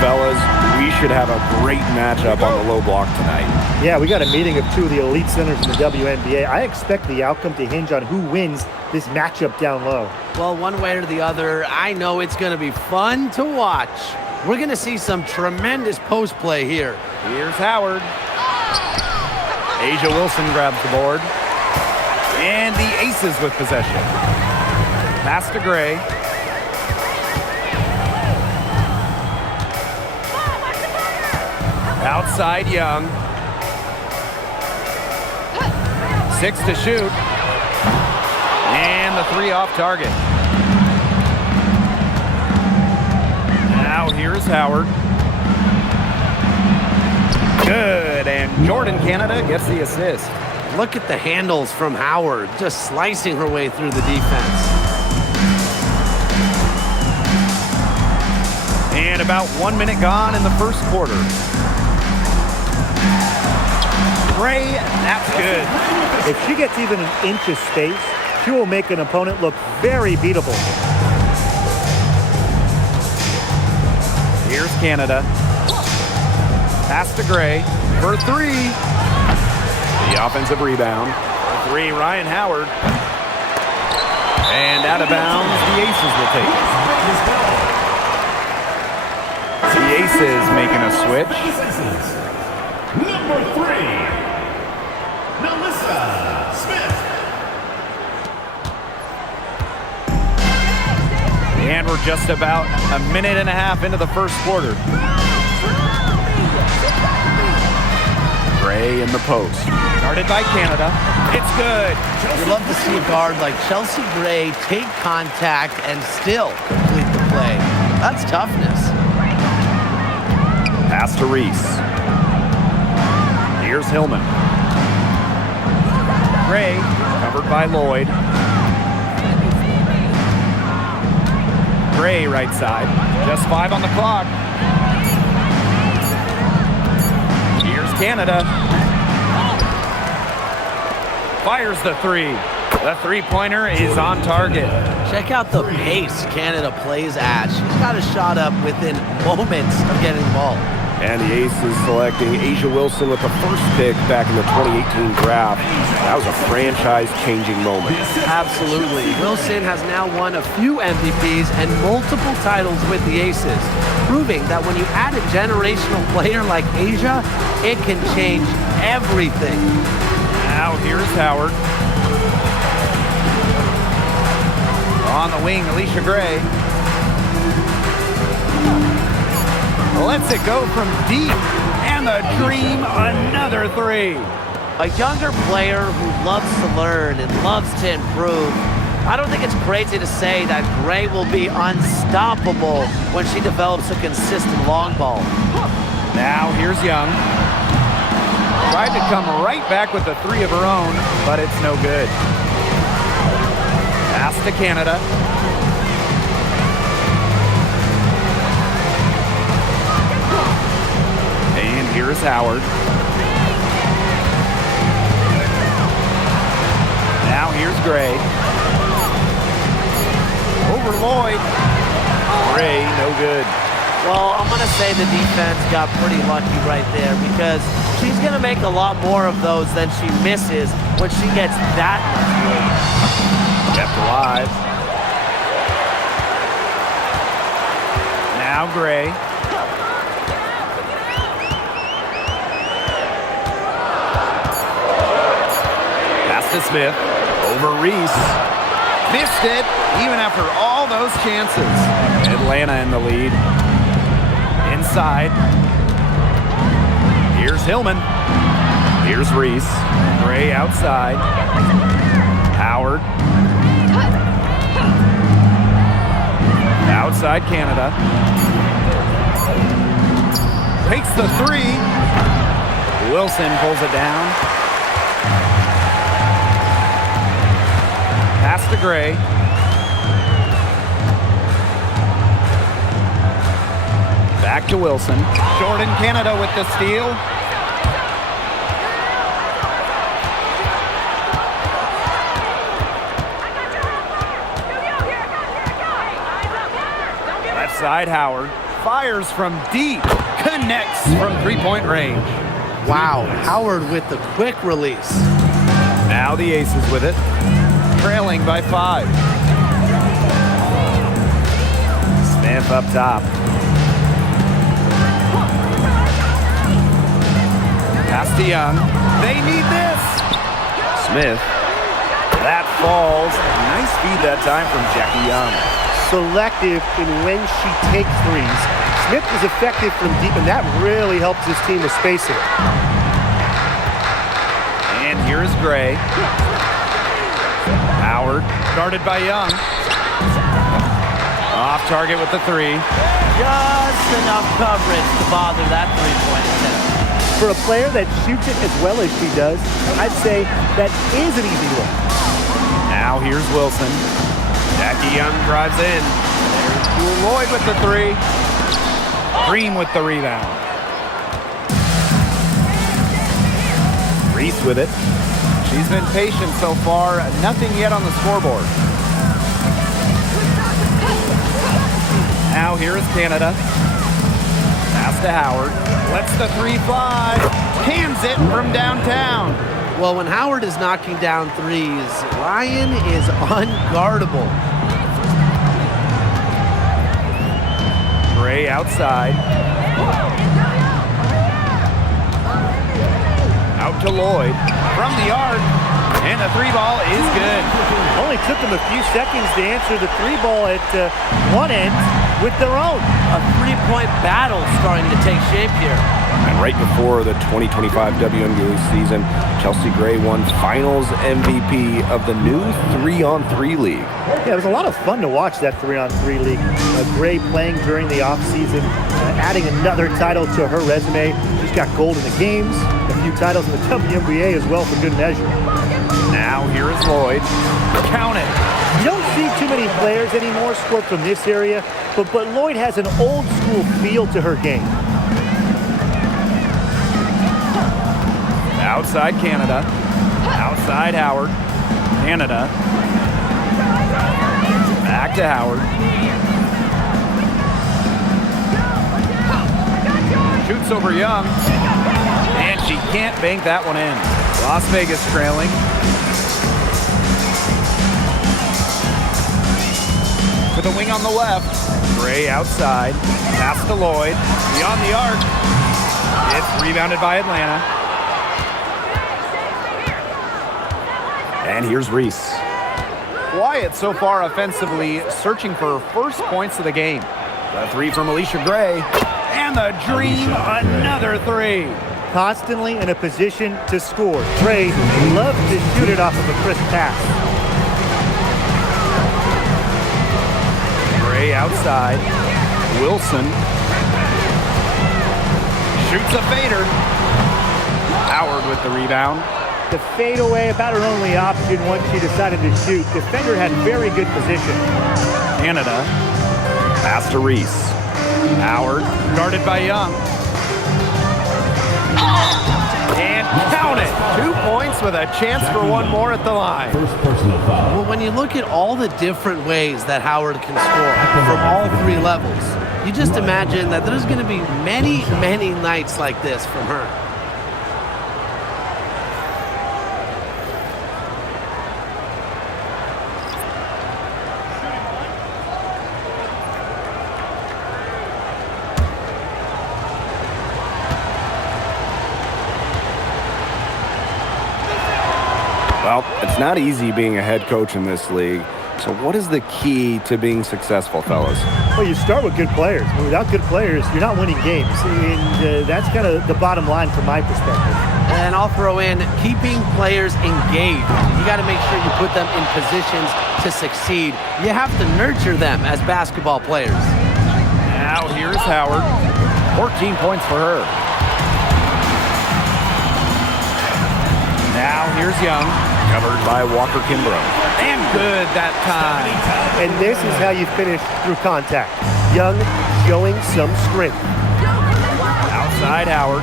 Fellas, we should have a great matchup on the low block tonight. Yeah, we got a meeting of two of the elite centers in the WNBA. I expect the outcome to hinge on who wins this matchup down low. Well, one way or the other, I know it's going to be fun to watch. We're going to see some tremendous post play here. Here's Howard. A'ja Wilson grabs the board. And the Aces with possession. Pass to Gray. Outside Young. 6 to shoot. And the 3 off target. Now here's Howard. Good, and Jordan Canada gets the assist. Look at the handles from Howard, just slicing her way through the defense. And about 1 minute gone in the first quarter. Gray, that's good. If she gets even an inch of space, she will make an opponent look very beatable. Here's Canada. Pass to Gray for 3. The offensive rebound. For 3, Ryan Howard. And out of bounds, the Aces will take it. The Aces making a switch. Number 3, Melissa Smith. And we're just about a minute and a half into the first quarter. Gray in the post. Guarded by Canada. It's good. You love to see a guard like Chelsea Gray take contact and still complete the play. That's toughness. Pass to Reese. Here's Hillman. Gray, covered by Lloyd. Gray right side. Just 5 on the clock. Here's Canada. Fires the 3. The three-pointer is on target. Check out the pace Canada plays at. She's got a shot up within moments of getting the ball. And the Aces selecting A'ja Wilson with the first pick back in the 2018 draft. That was a franchise-changing moment. Absolutely. Wilson has now won a few MVPs and multiple titles with the Aces, proving that when you add a generational player like A'ja, it can change everything. Now here's Howard. On the wing, Alicia Gray. Lets it go from deep. And the dream, another 3. A younger player who loves to learn and loves to improve. I don't think it's crazy to say that Gray will be unstoppable when she develops a consistent long ball. Now here's Young. Tried to come right back with a 3 of her own, but it's no good. Pass to Canada. And here's Howard. Now here's Gray. Over Lloyd. Gray, no good. Well, I'm going to say the defense got pretty lucky right there because she's going to make a lot more of those than she misses when she gets that much. Kept alive. Now Gray. Pass to Smith. Over Reese. Missed it, even after all those chances. Atlanta in the lead. Inside. Here's Hillman. Here's Reese. Gray outside. Howard. Outside Canada. Takes the 3. Wilson pulls it down. Pass to Gray. Back to Wilson. Jordan Canada with the steal. Left side Howard. fires from deep, connects from three-point range. Wow, Howard with the quick release. Now the Aces with it, trailing by 5. Smith up top. Pass to Young. They need this. Smith. That falls. Nice feed that time from Jackie Young. Selective in when she takes threes. Smith is effective from deep, and that really helps his team with spacing. And here's Gray. Howard, guarded by Young. Off target with the 3. Just enough coverage to bother that three-point attempt. For a player that shoots it as well as she does, I'd say that is an easy look. Now here's Wilson. Jackie Young drives in. There's Lloyd with the 3. Green with the rebound. Reese with it. She's been patient so far. Nothing yet on the scoreboard. Now here is Canada. Pass to Howard. Lets the 3 fly. Cans it from downtown. Well, when Howard is knocking down threes, Ryan is unguardable. Gray outside. Out to Lloyd. From the arc. And the 3 ball is good. Only took them a few seconds to answer the 3 ball at one end with their own. A three-point battle starting to take shape here. And right before the 2025 WNBA season, Chelsea Gray won Finals MVP of the new 3-on-3 league. Yeah, it was a lot of fun to watch that 3-on-3 league. Gray playing during the offseason, adding another title to her resume. She's got gold in the games, a few titles in the WNBA as well for good measure. Now here is Lloyd. Count it. You don't see too many players anymore score from this area, but Lloyd has an old school feel to her game. Outside Canada. Outside Howard. Canada. Back to Howard. Shoots over Young. And she can't bank that one in. Las Vegas trailing. To the wing on the left. Gray outside. Pass to Lloyd. Beyond the arc. It's rebounded by Atlanta. And here's Reese. Quiet so far offensively, searching for first points of the game. The 3 from Alicia Gray. And the dream, another 3. Constantly in a position to score. Gray loves to shoot it off of a crisp pass. Gray outside. Wilson. Shoots a fader. Howard with the rebound. The fadeaway about her only option once she decided to shoot. Defender had very good position. Canada. Pass to Reese. Howard, guarded by Young. And count it. 2 points with a chance for one more at the line. First personal foul. Well, when you look at all the different ways that Howard can score from all 3 levels, you just imagine that there's going to be many, many nights like this from her. Well, it's not easy being a head coach in this league. So what is the key to being successful, fellas? Well, you start with good players. Without good players, you're not winning games. And that's kind of the bottom line from my perspective. And I'll throw in keeping players engaged. You got to make sure you put them in positions to succeed. You have to nurture them as basketball players. Now here's Howard. 14 points for her. Now here's Young. Covered by Walker Kimbrough. And good that time. And this is how you finish through contact. Young showing some strength. Outside Howard.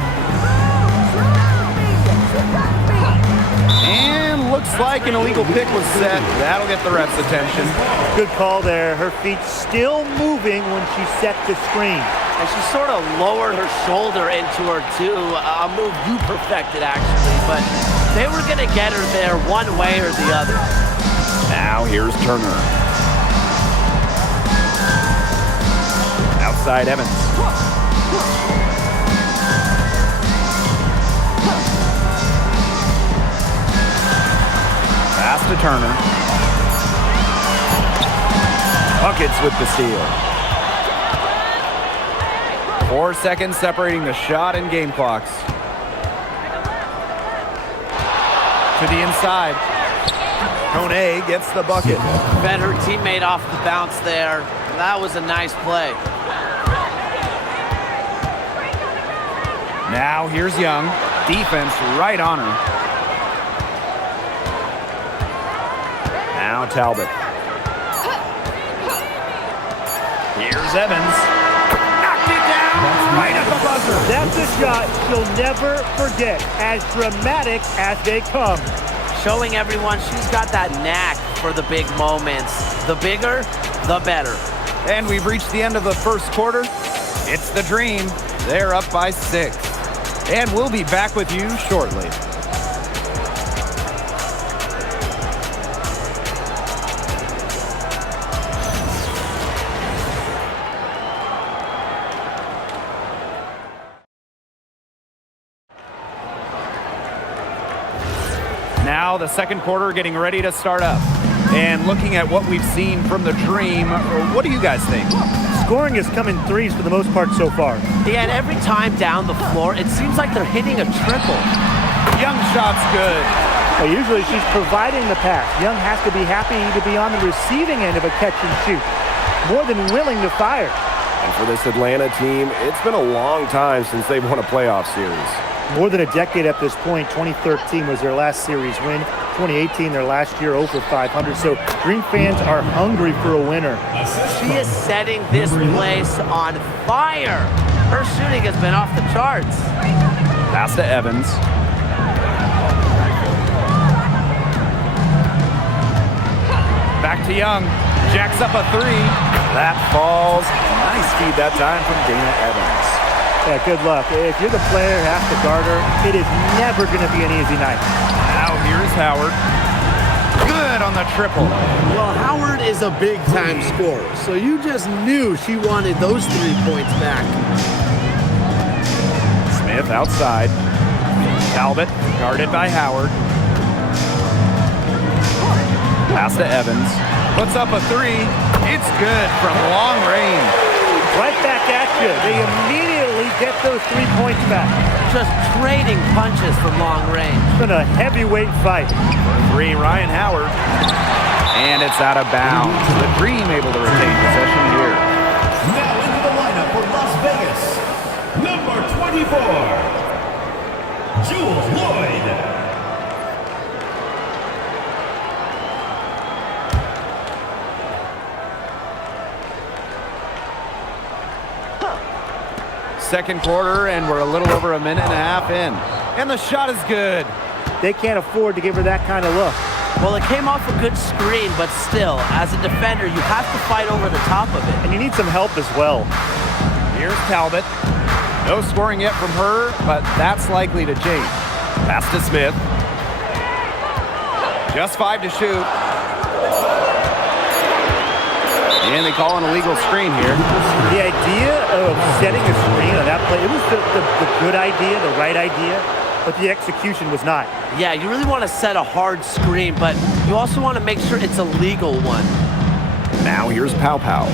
And looks like an illegal pick was set. That'll get the ref's attention. Good call there. Her feet still moving when she set the screen. And she sort of lowered her shoulder into her, too. A move you perfected, actually. But they were going to get her there one way or the other. Now here's Turner. Outside Evans. Pass to Turner. Buckets with the steal. 4 seconds separating the shot and game clocks. To the inside. Kone gets the bucket. Fed her teammate off the bounce there. That was a nice play. Now here's Young. Defense right on her. Now Talbot. Here's Evans. Knocked it down right at the buzzer. That's a shot she'll never forget, as dramatic as they come. Showing everyone she's got that knack for the big moments. The bigger, the better. And we've reached the end of the first quarter. It's the Dream. They're up by 6. And we'll be back with you shortly. Now the second quarter getting ready to start up. And looking at what we've seen from the Dream, what do you guys think? Scoring has come in threes for the most part so far. Yeah, and every time down the floor, it seems like they're hitting a triple. Young shot's good. Well, usually she's providing the pass. Young has to be happy to be on the receiving end of a catch and shoot. More than willing to fire. And for this Atlanta team, it's been a long time since they've won a playoff series. More than a decade at this point. 2013 was their last series win. 2018, their last year, over 500. So Dream fans are hungry for a winner. She is setting this place on fire. Her shooting has been off the charts. Pass to Evans. Back to Young. Jacks up a 3. That falls. Nice feed that time from Dana Evans. Yeah, good luck. If you're the player who has to guard her, it is never going to be an easy night. Now here's Howard. Good on the triple. Well, Howard is a big-time scorer, so you just knew she wanted those 3 points back. Smith outside. Talbot guarded by Howard. Pass to Evans. Puts up a 3. It's good from long range. Right back at you. They immediately get those 3 points back. Just trading punches from long range. It's been a heavyweight fight. For 3, Ryan Howard. And it's out of bounds. The Dream able to retain possession here. Now into the lineup for Las Vegas, number 24, Jules Lloyd. Second quarter, and we're a little over a minute and a half in. And the shot is good. They can't afford to give her that kind of look. Well, it came off a good screen, but still, as a defender, you have to fight over the top of it. And you need some help as well. Here's Talbot. No scoring yet from her, but that's likely to change. Pass to Smith. Just 5 to shoot. And they call an illegal screen here. The idea of setting a screen on that play, it was the good idea, the right idea, but the execution was not. Yeah, you really want to set a hard screen, but you also want to make sure it's a legal one. Now here's Pow Pow.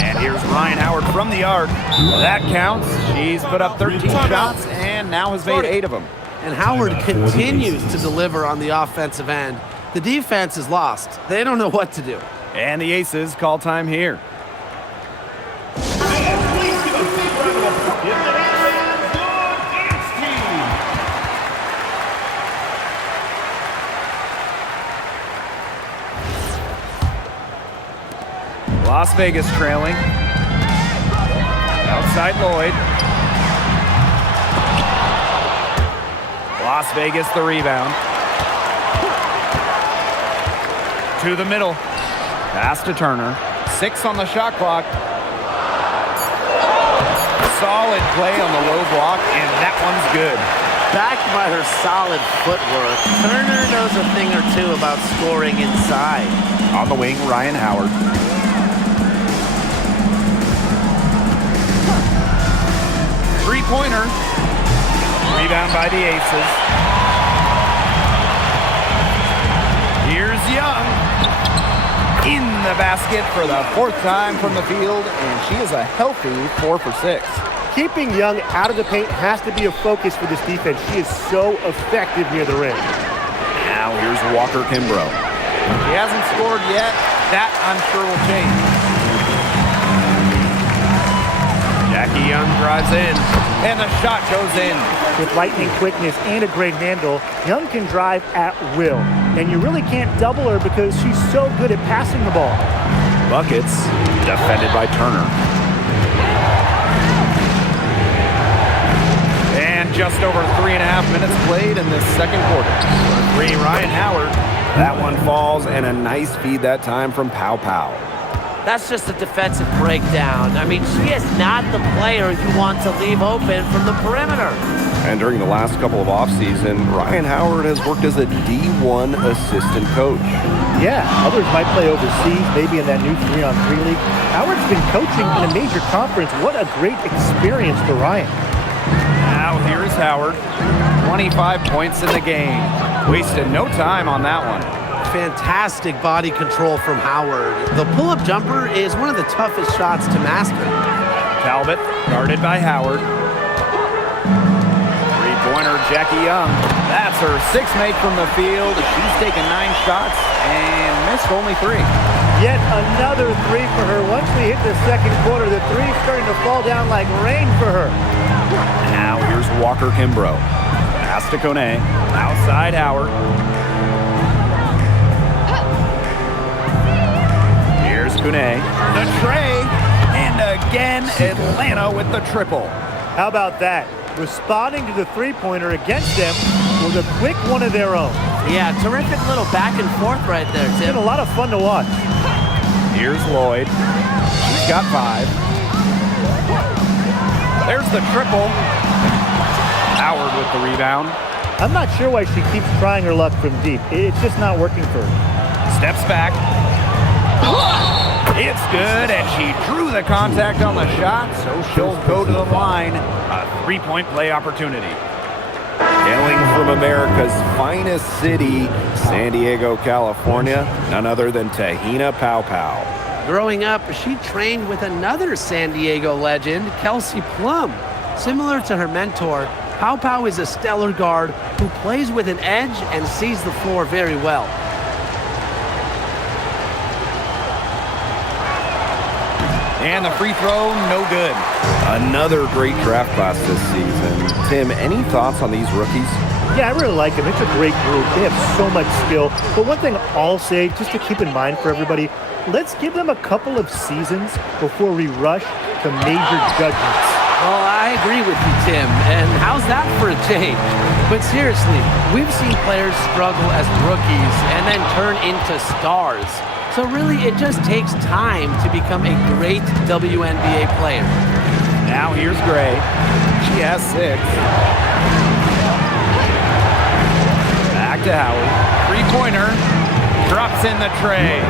And here's Ryan Howard from the arc. That counts. She's put up 13 shots and now has made 8 of them. And Howard continues to deliver on the offensive end. The defense is lost. They don't know what to do. And the Aces call time here. And please give a big round of applause. Give the Aces your dance team. Las Vegas trailing. Outside Lloyd. Las Vegas the rebound. To the middle. Pass to Turner. 6 on the shot clock. Solid play on the low block, and that one's good. Backed by her solid footwork, Turner knows a thing or two about scoring inside. On the wing, Ryan Howard. Three-pointer. Rebound by the Aces. Here's Young. In the basket for the 4th time from the field, and she is a healthy 4 for 6. Keeping Young out of the paint has to be a focus for this defense. She is so effective near the rim. Now here's Walker Kimbrough. She hasn't scored yet. That, I'm sure, will change. Jackie Young drives in, and the shot goes in. With lightning quickness and a great handle, Young can drive at will. And you really can't double her because she's so good at passing the ball. Buckets, defended by Turner. And just over 3.5 minutes played in this second quarter. For 3, Ryan Howard. That one falls, and a nice feed that time from Pow Pow. That's just a defensive breakdown. I mean, she is not the player you want to leave open from the perimeter. And during the last couple of offseason, Ryan Howard has worked as a D1 assistant coach. Yeah, others might play overseas, maybe in that new 3-on-3 league. Howard's been coaching in a major conference. What a great experience for Ryan. Now here's Howard. 25 points in the game. Wasted no time on that one. Fantastic body control from Howard. The pull-up jumper is one of the toughest shots to master. Talbot, guarded by Howard. Three-pointer, Jackie Young. That's her 6th make from the field. She's taken 9 shots and missed only 3. Yet another 3 for her. Once we hit the second quarter, the 3's starting to fall down like rain for her. Now here's Walker Kimbrough. Pass to Kone. Outside Howard. Here's Kone. The tray. And again, Atlanta with the triple. How about that? Responding to the three-pointer against them with a quick one of their own. Yeah, terrific little back and forth right there, It's Tim. been a lot of fun to watch. Here's Lloyd. She's got 5. There's the triple. Howard with the rebound. I'm not sure why she keeps trying her luck from deep. It's just not working for her. Steps back. It's good, and she drew the contact on the shot, so she'll go to the line. A 3-point play opportunity. Hailing from America's finest city, San Diego, California, none other than Tahina Pow Pow. Growing up, she trained with another San Diego legend, Kelsey Plum. Similar to her mentor, Pow Pow is a stellar guard who plays with an edge and sees the floor very well. And the free throw, no good. Another great draft class this season. Tim, any thoughts on these rookies? Yeah, I really like them. It's a great group. They have so much skill. But one thing I'll say, just to keep in mind for everybody, let's give them a couple of seasons before we rush to major judgments. Well, I agree with you, Tim. And how's that for a change? But seriously, we've seen players struggle as rookies and then turn into stars. So really, it just takes time to become a great WNBA player. Now here's Gray. She has 6. Back to Howard. 3-pointer. Drops in the tray.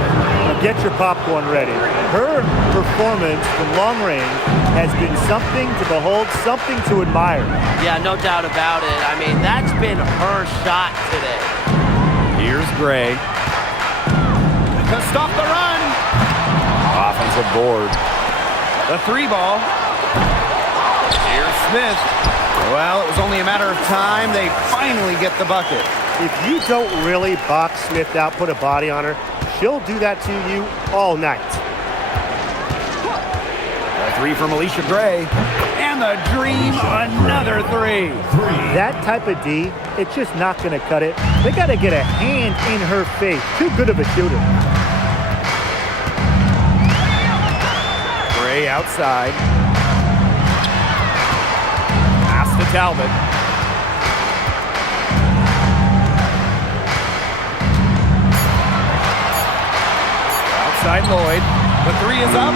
Now get your popcorn ready. Her performance from long range has been something to behold, something to admire. Yeah, no doubt about it. I mean, that's been her shot today. Here's Gray. To stop the run. Offensive board. The 3-ball. Here's Smith. Well, it was only a matter of time. They finally get the bucket. If you don't really box Smith out, put a body on her, she'll do that to you all night. The 3 from Alicia Gray. And the dream, another 3. That type of D, it's just not going to cut it. They got to get a hand in her face. Too good of a shooter. Gray outside. Pass to Talbot. Outside Lloyd. The three is up.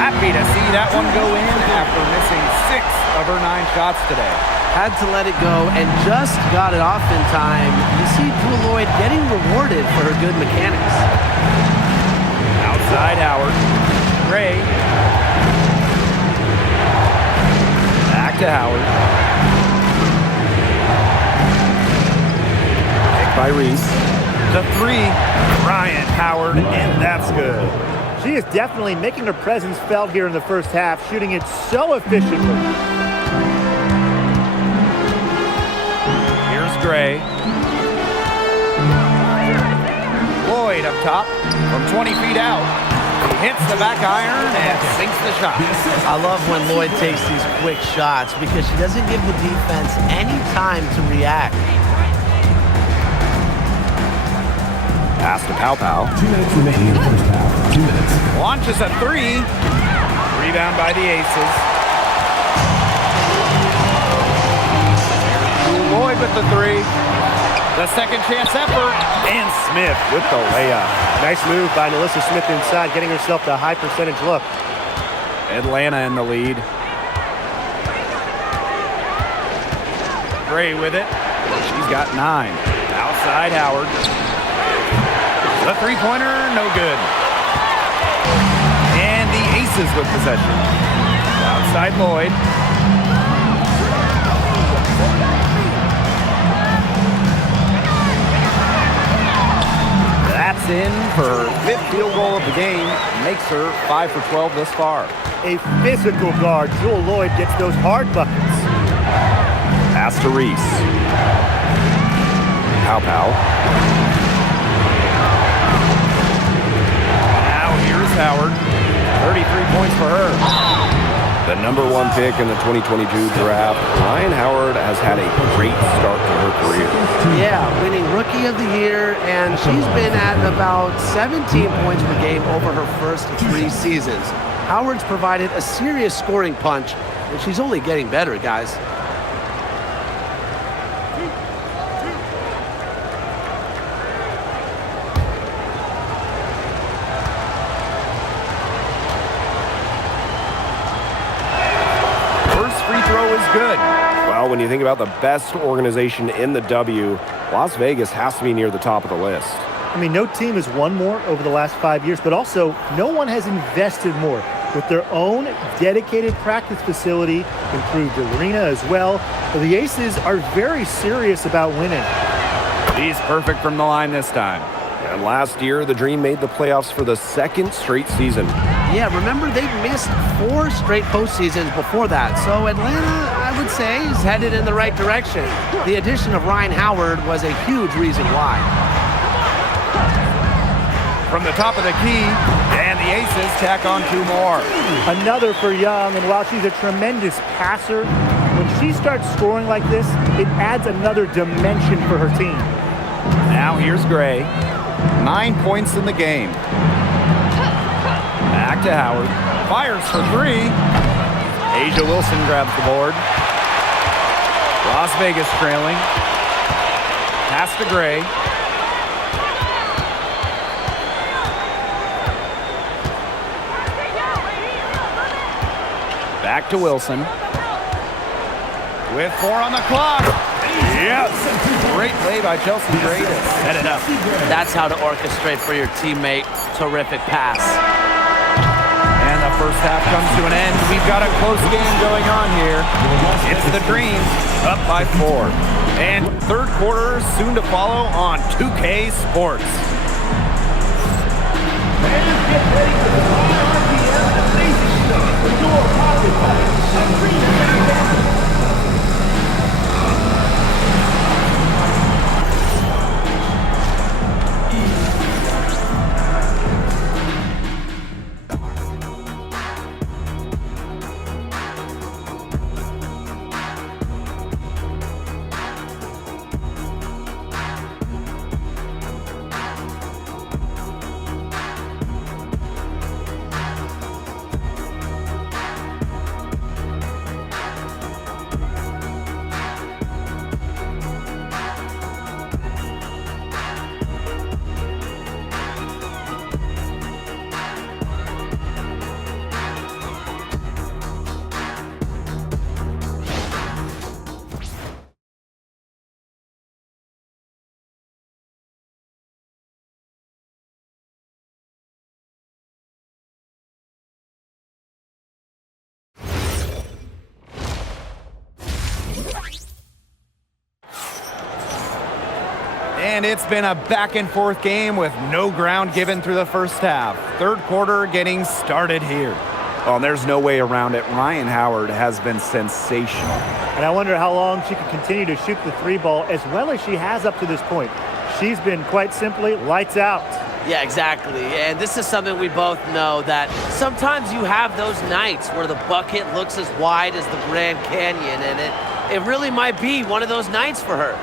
Happy to see that one go in after missing 6 of her 9 shots today. Had to let it go and just got it off in time. You see Jewel Lloyd getting rewarded for her good mechanics. Outside Howard. Gray. Back to Howard. Picked by Reese. The three. Ryan Howard, and that's good. She is definitely making her presence felt here in the first half, shooting it so efficiently. Here's Gray. Lloyd up top from 20 feet out. He hits the back iron and sinks the shot. I love when Lloyd takes these quick shots because she doesn't give the defense any time to react. Pass to Pow Pow. 2 minutes remaining in the first half. 2 minutes. Launches a three. Rebound by the Aces. Lloyd with the three. The second chance effort. And Smith with the layup. Nice move by Melissa Smith inside, getting herself the high percentage look. Atlanta in the lead. Gray with it. She's got 9. Outside Howard. The three-pointer, no good. And the Aces with possession. Outside Lloyd. That's in for her 5th field goal of the game. Makes her 5 for 12 thus far. A physical guard. Jewel Lloyd gets those hard buckets. Pass to Reese. Pow Pow. Howard, 33 points for her. The number 1 pick in the 2022 draft, Ryan Howard has had a great start to her career. Yeah, winning Rookie of the Year, and she's been at about 17 points per game over her first 3 seasons. Howard's provided a serious scoring punch, and she's only getting better, guys. Good. Well, when you think about the best organization in the W, Las Vegas has to be near the top of the list. I mean, no team has won more over the last 5 years, but also no one has invested more with their own dedicated practice facility, improved arena as well. The Aces are very serious about winning. He's perfect from the line this time. And last year, the Dream made the playoffs for the 2nd straight season. Yeah, remember they missed 4 straight postseasons before that. So Atlanta, I would say, is headed in the right direction. The addition of Ryan Howard was a huge reason why. From the top of the key, and the Aces tack on 2 more. Another for Young, and while she's a tremendous passer, when she starts scoring like this, it adds another dimension for her team. Now here's Gray. 9 points in the game. Back to Howard. Fires for 3. Asia Wilson grabs the board. Las Vegas trailing. Pass to Gray. Back to Wilson. With 4 on the clock. Yes! Great play by Chelsea Gray to set it up. That's how to orchestrate for your teammate. Terrific pass. And the first half comes to an end. We've got a close game going on here. It's the Dream up by 4. And third quarter soon to follow on 2K Sports. Fans get ready for the high RPM and lazy stuff. The door powered by Supreme. And it's been a back-and-forth game with no ground given through the first half. Third quarter getting started here. Well, there's no way around it. Ryan Howard has been sensational. And I wonder how long she can continue to shoot the three ball as well as she has up to this point. She's been quite simply lights out. Yeah, exactly. And this is something we both know, that sometimes you have those nights where the bucket looks as wide as the Grand Canyon, and it really might be one of those nights for her.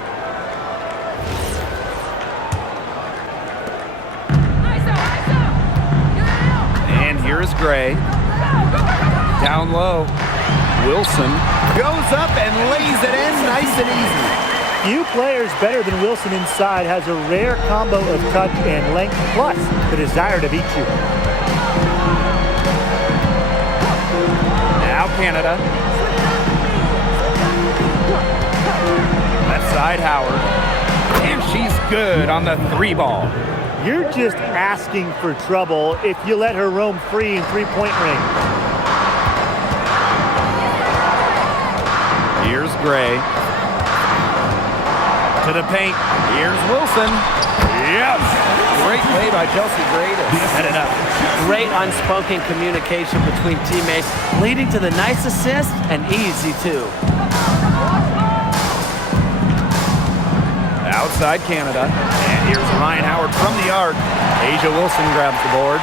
And here's Gray. Down low. Wilson goes up and lays it in nice and easy. Few players better than Wilson inside, has a rare combo of touch and length, plus the desire to beat you. Now Canada. Left side Howard. And she's good on the three ball. You're just asking for trouble if you let her roam free in three-point range. Here's Gray. To the paint. Here's Wilson. Yes! Great play by Chelsea Gray to set it up. Great unspoken communication between teammates, leading to the nice assist and easy two. Outside Canada. And here's Ryan Howard from the arc. Asia Wilson grabs the board.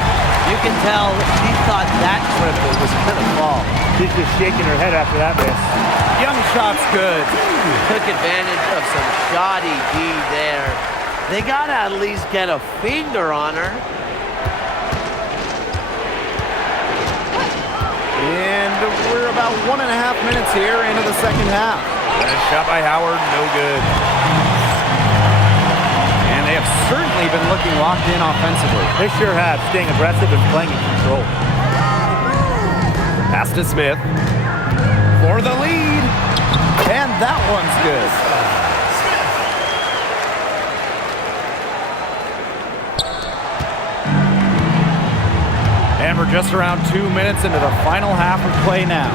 You can tell she thought that triple was going to fall. She's just shaking her head after that miss. Young shot's good. Took advantage of some shoddy D there. They got to at least get a finger on her. And we're about 1.5 minutes here into the second half. And a shot by Howard, no good. And they have certainly been looking locked in offensively. They sure have, staying aggressive and playing in control. Pass to Smith for the lead. And that one's good. And we're just around 2 minutes into the final half of play now.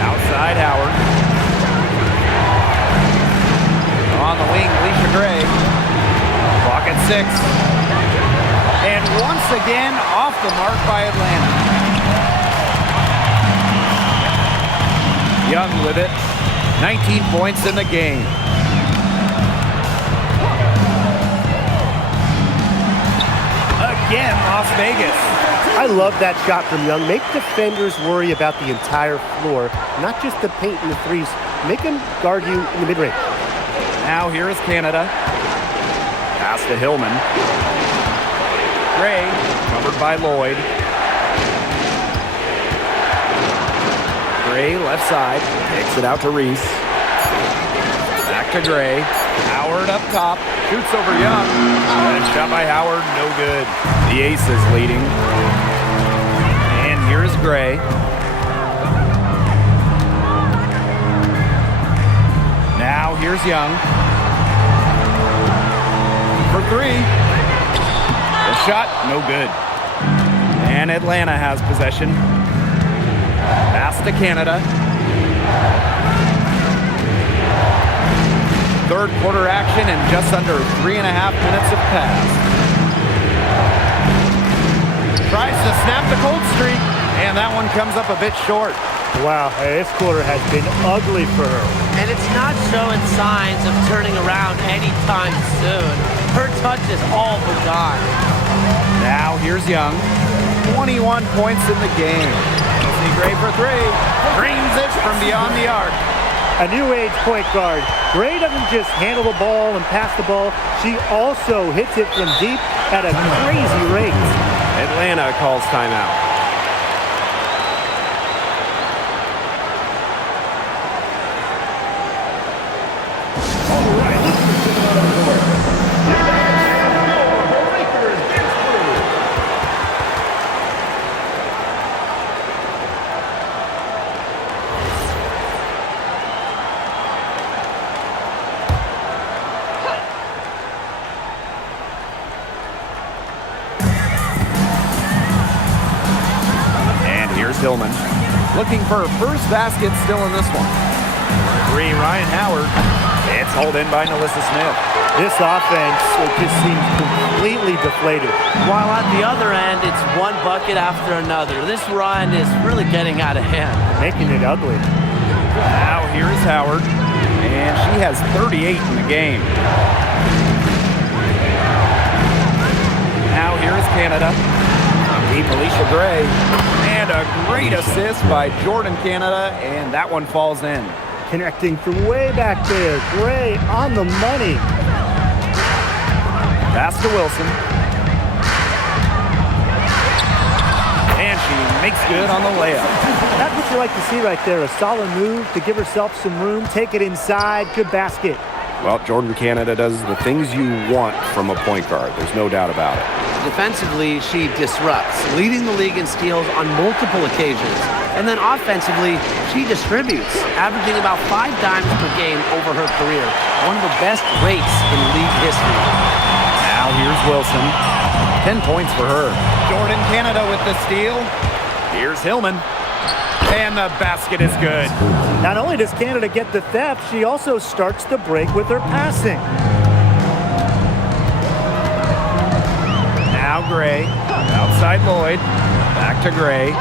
Outside Howard. On the wing, Alicia Gray. Clock at 6. And once again, off the mark by Atlanta. Young with it. 19 points in the game. Again, Las Vegas. I love that shot from Young. Make defenders worry about the entire floor, not just the paint and the threes. Make them guard you in the mid-range. Now here is Canada. Pass to Hillman. Gray, covered by Lloyd. Gray, left side, takes it out to Reese. Back to Gray. Howard up top, shoots over Young. And shot by Howard, no good. The Aces leading. And here's Gray. Now here's Young. For three. The shot, no good. And Atlanta has possession. Pass to Canada. Third quarter action and just under 3.5 minutes have passed. Tries to snap the cold streak, and that one comes up a bit short. Wow, this quarter has been ugly for her. And it's not showing signs of turning around anytime soon. Her touch is all but gone. Now here's Young. 21 points in the game. Chelsea Gray for three. Dreams it from beyond the arc. A new age point guard. Gray doesn't just handle the ball and pass the ball. She also hits it from deep at a crazy rate. Atlanta calls timeout. Hillman looking for her first basket still in this one. Three, Ryan Howard. It's hauled in by Nalissa Smith. This offense, it just seems completely deflated. While at the other end, it's one bucket after another. This run is really getting out of hand. Making it ugly. Now here is Howard, and she has 38 in the game. Now here is Canada. Deep Alicia Gray, and a great assist by Jordan Canada, and that one falls in. Connecting from way back there. Gray on the money. Pass to Wilson. And she makes good on the layup. That's what you like to see right there. A solid move to give herself some room. Take it inside. Good basket. Well, Jordan Canada does the things you want from a point guard. There's no doubt about it. Defensively, she disrupts, leading the league in steals on multiple occasions. And then offensively, she distributes, averaging about 5 dimes per game over her career. One of the best rates in league history. Now here's Wilson. 10 points for her. Jordan Canada with the steal. Here's Hillman. And the basket is good. Not only does Canada get the theft, she also starts the break with her passing. Now Gray. Outside Lloyd. Back to Gray.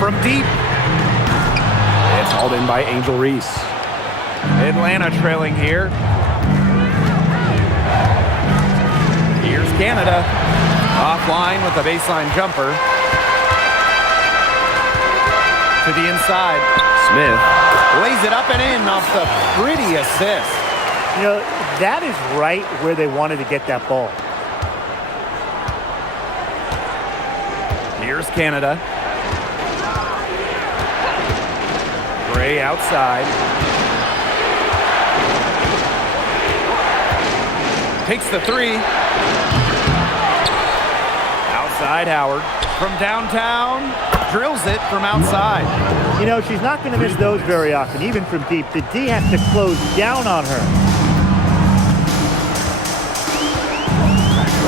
From deep. It's hauled in by Angel Reese. Atlanta trailing here. Here's Canada. Offline with a baseline jumper. To the inside. Smith. Lays it up and in off the pretty assist. You know, that is right where they wanted to get that ball. Here's Canada. Gray outside. Takes the three. Outside Howard. From downtown. Drills it from outside. You know, she's not going to miss those very often, even from deep. The D has to close down on her.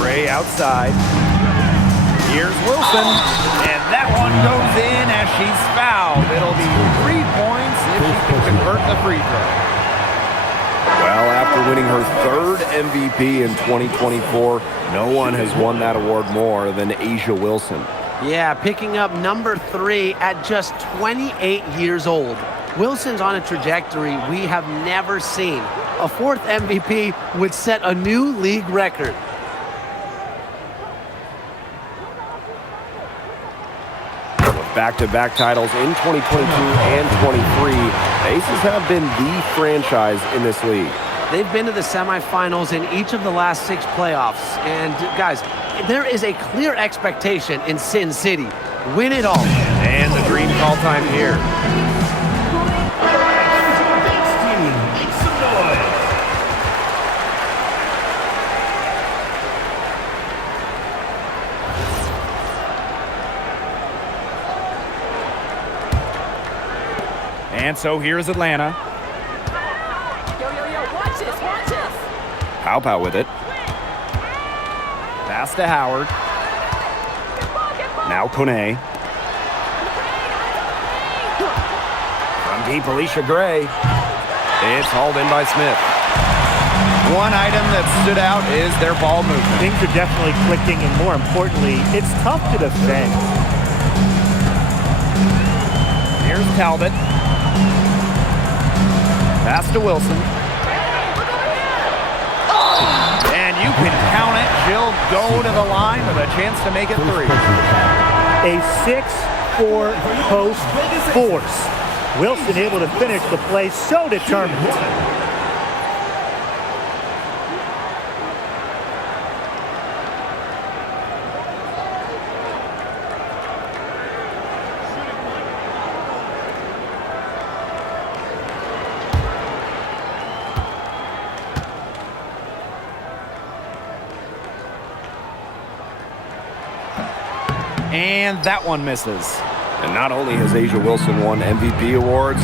Gray outside. Here's Wilson. And that one goes in as she's fouled. It'll be 3 points if she can convert the free throw. Well, after winning her third MVP in 2024, no one has won that award more than A'ja Wilson. Yeah, picking up number 3 at just 28 years old. Wilson's on a trajectory we have never seen. A 4th MVP would set a new league record. With back-to-back titles in 2022 and 23, the Aces have been the franchise in this league. They've been to the semifinals in each of the last 6 playoffs. And guys, there is a clear expectation in Sin City. Win it all. And the dream call time here. Make some noise. And so here's Atlanta. Pow with it. Pass to Howard. Now Kone. From deep, Alicia Gray. It's hauled in by Smith. One item that stood out is their ball movement. Things are definitely clicking, and more importantly, it's tough to defend. Here's Talbot. Pass to Wilson. And you can count it. She'll go to the line with a chance to make it 3. A 6-4 post force. Wilson able to finish the play, so determined. And that one misses. And not only has A'ja Wilson won MVP awards,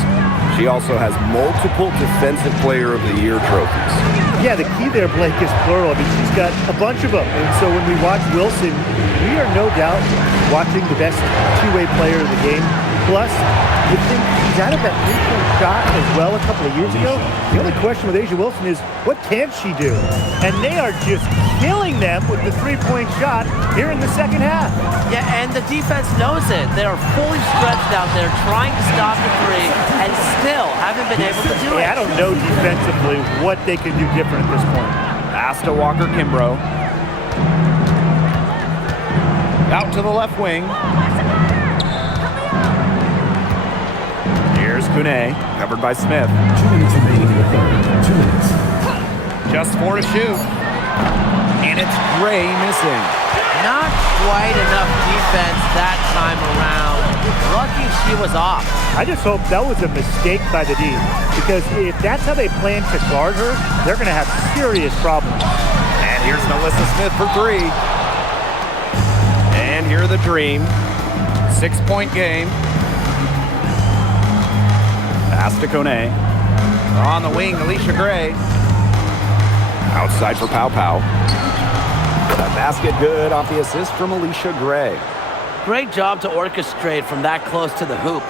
She also has multiple Defensive Player of the Year trophies. Yeah, the key there, Blake, is plural. I mean, she's got a bunch of them. And so when we watch Wilson, we are no doubt watching the best two-way player in the game. Plus, you think she's out of that three-point shot as well a couple of years ago. The only question with A'ja Wilson is, what can she do? And they are just killing them with the three-point shot here in the second half. Yeah, and the defense knows it. They are fully stretched out there trying to stop the three and still haven't been able to do it. I don't know defensively what they can do different at this point. Pass to Walker Kimbrough. Out to the left wing. Here's Kune, covered by Smith. 2 minutes remaining in the third. 2 minutes. Just 4 to shoot. And it's Gray missing. Not quite enough defense that time around. Lucky she was off. I just hope that was a mistake by the D, because if that's how they plan to guard her, they're going to have serious problems. And here's Melissa Smith for 3. And here the Dream. 6-point game. Pass to Kone. On the wing, Alicia Gray. Outside for Pow Pow. The basket good off the assist from Alicia Gray. Great job to orchestrate from that close to the hoop.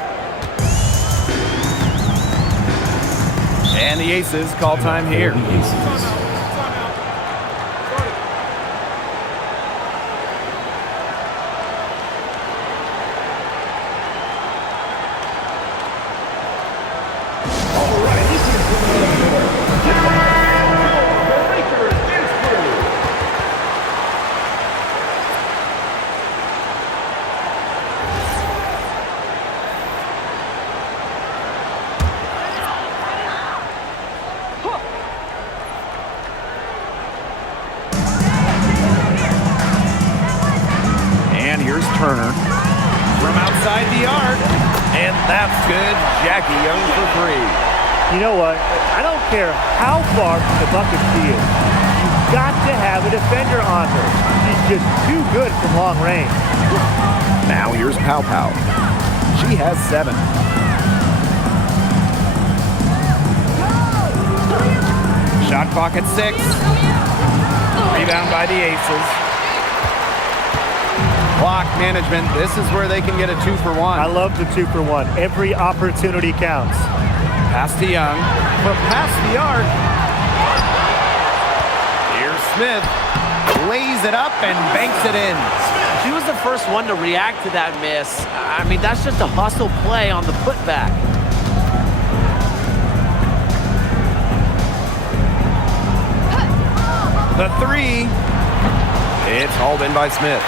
And the Aces call time here. The Aces. Turner from outside the arc, and that's good. Jackie Young for 3. You know what? I don't care how far from the bucket she is. You've got to have a defender on her. She's just too good from long range. Now here's Pow Pow. She has 7. Shot clock at 6. Rebound by the Aces. Clock management. This is where they can get a 2-for-1. I love the 2-for-1. Every opportunity counts. Pass to Young. From past the arc. Here's Smith. Lays it up and banks it in. She was the first one to react to that miss. I mean, that's just a hustle play on the putback. The 3. It's hauled in by Smith.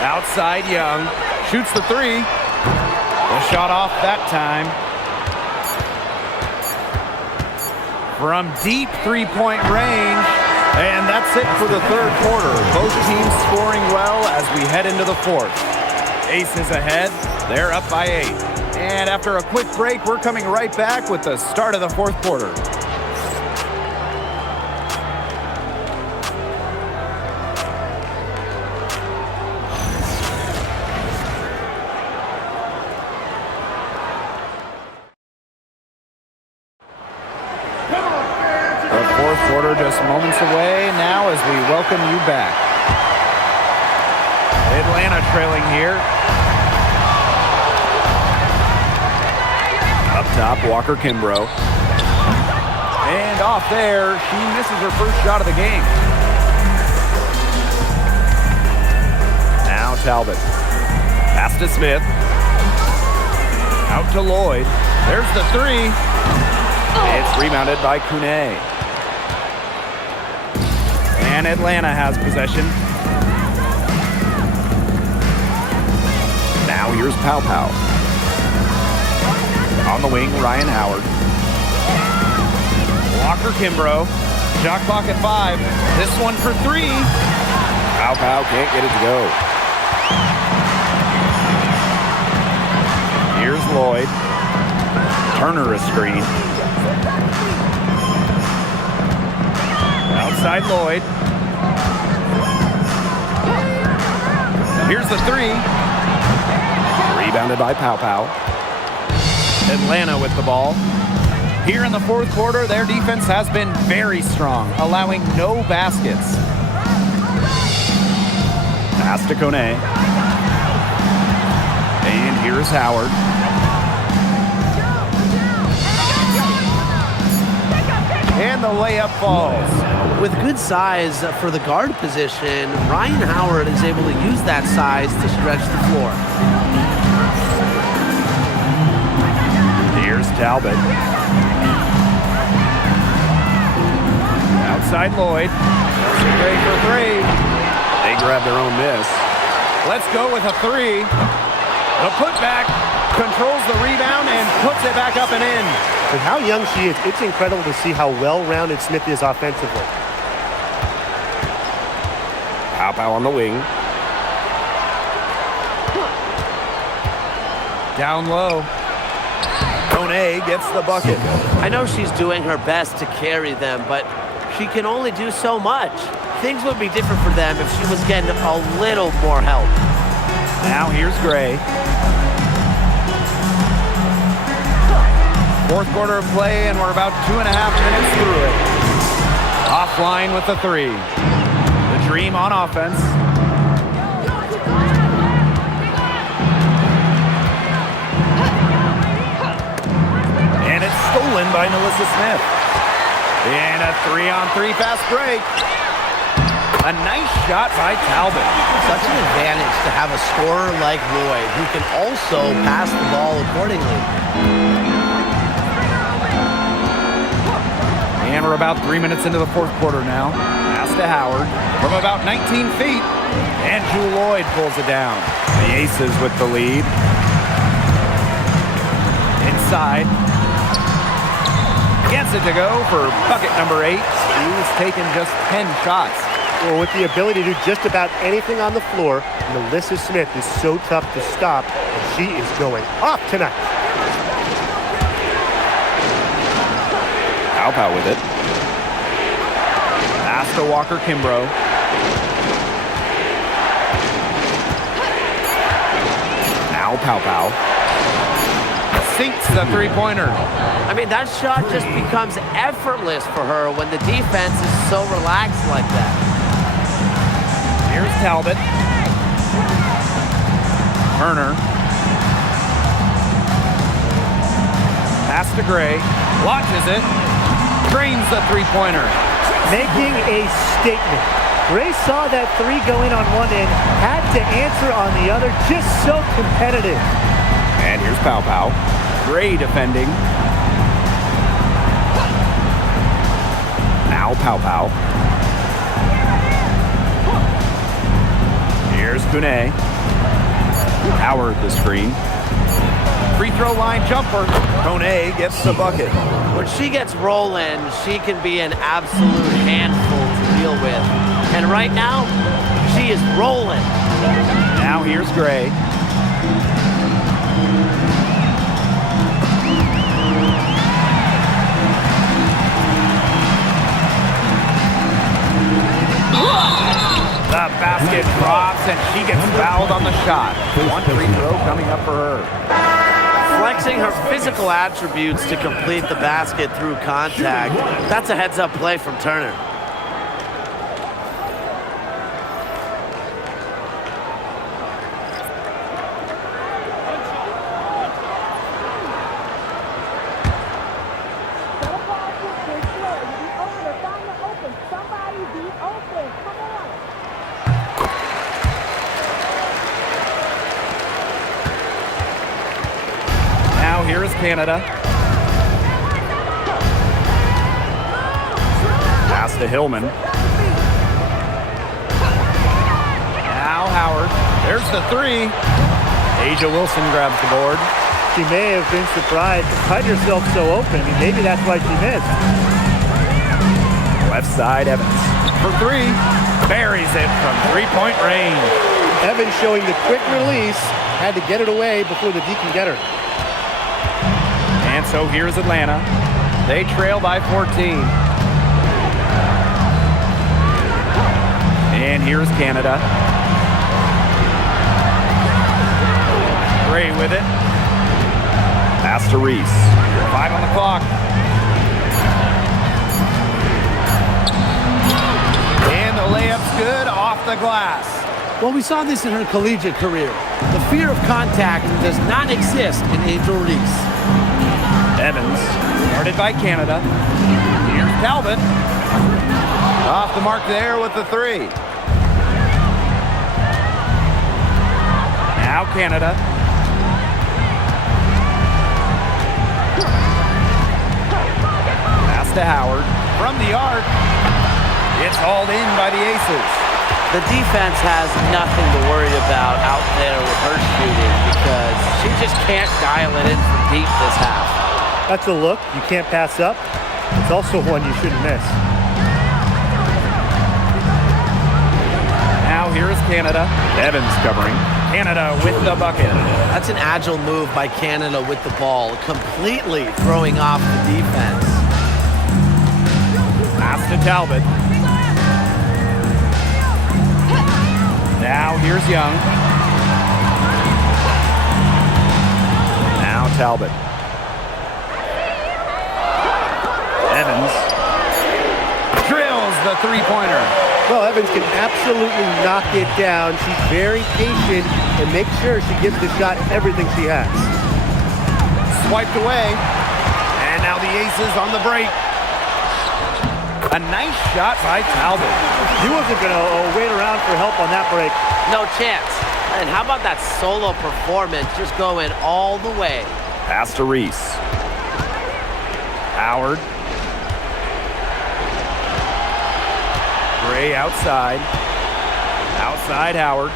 Outside Young. Shoots the 3. The shot off that time. From deep three-point range. And that's it for the third quarter. Both teams scoring well as we head into the fourth. Aces ahead. They're up by 8. And after a quick break, we're coming right back with the start of the fourth quarter. Quarter just moments away now as we welcome you back. Atlanta trailing here. Up top, Walker Kimbrough. And off there, she misses her first shot of the game. Now Talbot. Pass to Smith. Out to Lloyd. There's the 3. It's rebounded by Kune. And Atlanta has possession. Now here's Pow Pow. On the wing, Ryan Howard. Walker Kimbrough. Shot clock at 5. This one for 3. Pow Pow can't get it to go. Here's Lloyd. Turner a screen. Outside Lloyd. Here's the 3. Rebounded by Pow Pow. Atlanta with the ball. Here in the fourth quarter, their defense has been very strong, allowing no baskets. Pass to Kone. And here's Howard. And the layup falls. With good size for the guard position, Ryan Howard is able to use that size to stretch the floor. Here's Talbot. Outside Lloyd. Gray for three. They grab their own miss. Let's go with a three. The putback controls the rebound and puts it back up and in. With how young she is, it's incredible to see how well-rounded Smith is offensively. Pow Pow on the wing. Down low. Kone gets the bucket. I know she's doing her best to carry them, but she can only do so much. Things would be different for them if she was getting a little more help. Now here's Gray. Fourth quarter of play, and we're about 2.5 minutes through it. Offline with the three. The Dream on offense. And it's stolen by Melissa Smith. And a 3-on-3 fast break. A nice shot by Talbot. Such an advantage to have a scorer like Lloyd who can also pass the ball accordingly. And we're about 3 minutes into the fourth quarter now. Pass to Howard from about 19 feet. And Jewel Lloyd pulls it down. The Aces with the lead. Inside. Gets it to go for bucket number 8. He's taken just 10 shots. Well, with the ability to do just about anything on the floor, Melissa Smith is so tough to stop, and she is going off tonight. Pow Pow with it. Pass to Walker Kimbrough. Now Pow Pow. Sinks the three-pointer. I mean, that shot just becomes effortless for her when the defense is so relaxed like that. Here's Talbot. Turner. Pass to Gray. Launches it. Drains the three-pointer. Making a statement. Gray saw that three go in on one end, had to answer on the other, just so competitive. And here's Pow Pow. Gray defending. Now Pow Pow. Here's Kune. Howard the screen. Free throw line jumper. Kone gets the bucket. When she gets rolling, she can be an absolute handful to deal with. And right now, she is rolling. Now here's Gray. The basket drops, and she gets fouled on the shot. One free throw coming up for her. Flexing her physical attributes to complete the basket through contact. That's a heads-up play from Turner. Here is Canada. Pass to Hillman. Now Howard. There's the three. Asia Wilson grabs the board. She may have been surprised to cut herself so open. I mean, maybe that's why she missed. Left side, Evans. For three. Buries it from three-point range. Evans showing the quick release. Had to get it away before the D can get her. And so here's Atlanta. They trail by 14. And here's Canada. Gray with it. Pass to Reese. 5 on the clock. And the layup's good off the glass. Well, we saw this in her collegiate career. The fear of contact does not exist in Angel Reese. Evans, guarded by Canada. Here's Talbot. Off the mark there with the 3. Now Canada. Pass to Howard. From the arc. It's hauled in by the Aces. The defense has nothing to worry about out there with her shooting because she just can't dial it in from deep this half. That's a look you can't pass up. It's also one you shouldn't miss. Now here is Canada. Evans covering. Canada with the bucket. That's an agile move by Canada with the ball, completely throwing off the defense. Pass to Talbot. Now here's Young. Now Talbot. Evans drills the 3-pointer. Well, Evans can absolutely knock it down. She's very patient and makes sure she gives the shot everything she has. Swiped away. And now the Aces on the break. A nice shot by Talbot. He wasn't going to wait around for help on that break. No chance. And how about that solo performance just going all the way? Pass to Reese. Howard. Gray outside. Outside Howard.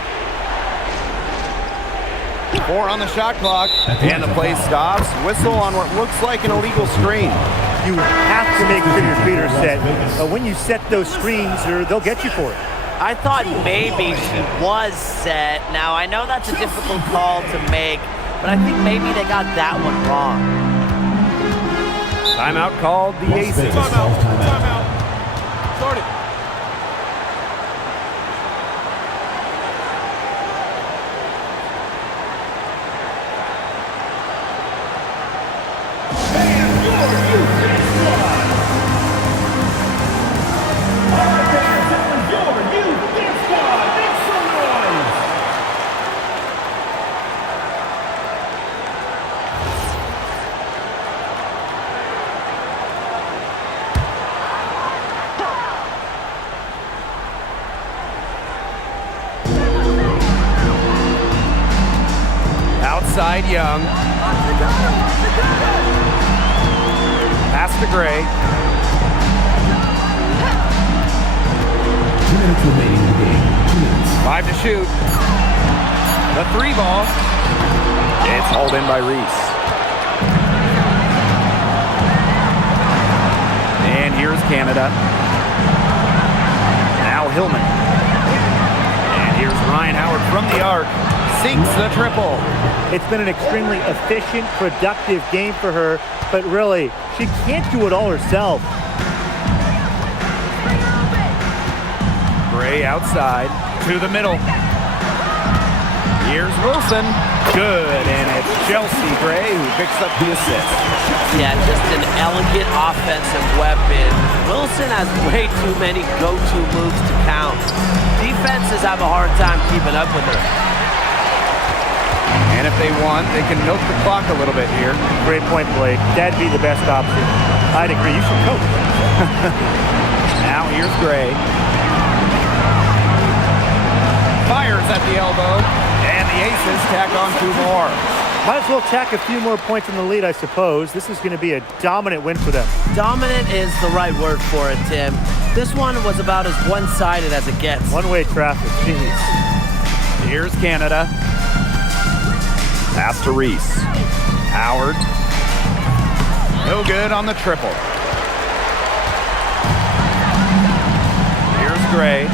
4 on the shot clock. And the play stops. Whistle on what looks like an illegal screen. You have to make sure your feet are set. When you set those screens, they'll get you for it. I thought maybe she was set. Now, I know that's a difficult call to make, but I think maybe they got that one wrong. Timeout called the Aces. Timeout. Start it. Outside Young. Pass to Gray. 2 minutes remaining in the game. 2 minutes. 5 to shoot. The 3 ball. It's hauled in by Reese. And here's Canada. Now Hillman. And here's Ryan Howard from the arc. Sinks the triple. It's been an extremely efficient, productive game for her, but really, she can't do it all herself. Gray outside to the middle. Here's Wilson. Good, and it's Chelsea Gray who picks up the assist. Yeah, just an elegant offensive weapon. Wilson has way too many go-to moves to count. Defenses have a hard time keeping up with her. And if they want, they can milk the clock a little bit here. Great point, Blake. That'd be the best option. I'd agree. You should coach. Now here's Gray. Fires at the elbow, and the Aces tack on 2 more. Might as well tack a few more points in the lead, I suppose. This is going to be a dominant win for them. Dominant is the right word for it, Tim. This one was about as one-sided as it gets. One-way traffic. Jeez. Here's Canada. Pass to Reese. Howard. No good on the triple. Here's Gray.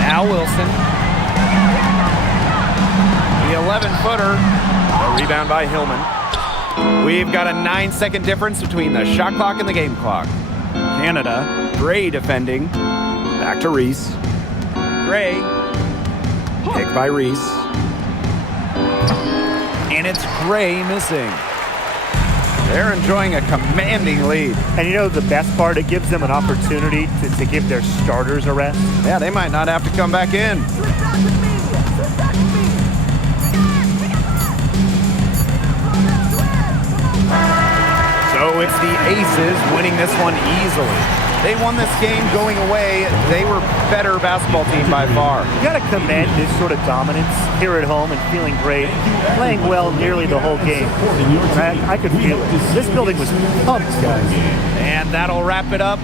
Now Wilson. The 11-footer. A rebound by Hillman. We've got a 9-second difference between the shot clock and the game clock. Canada. Gray defending. Back to Reese. Gray. Picked by Reese. And it's Gray missing. They're enjoying a commanding lead. And you know the best part? It gives them an opportunity to give their starters a rest. Yeah, they might not have to come back in. So it's the Aces winning this one easily. They won this game going away. They were better basketball team by far. You got to commend this sort of dominance here at home and feeling great, playing well nearly the whole game. I could feel it. This building was pumped, guys. And that'll wrap it up.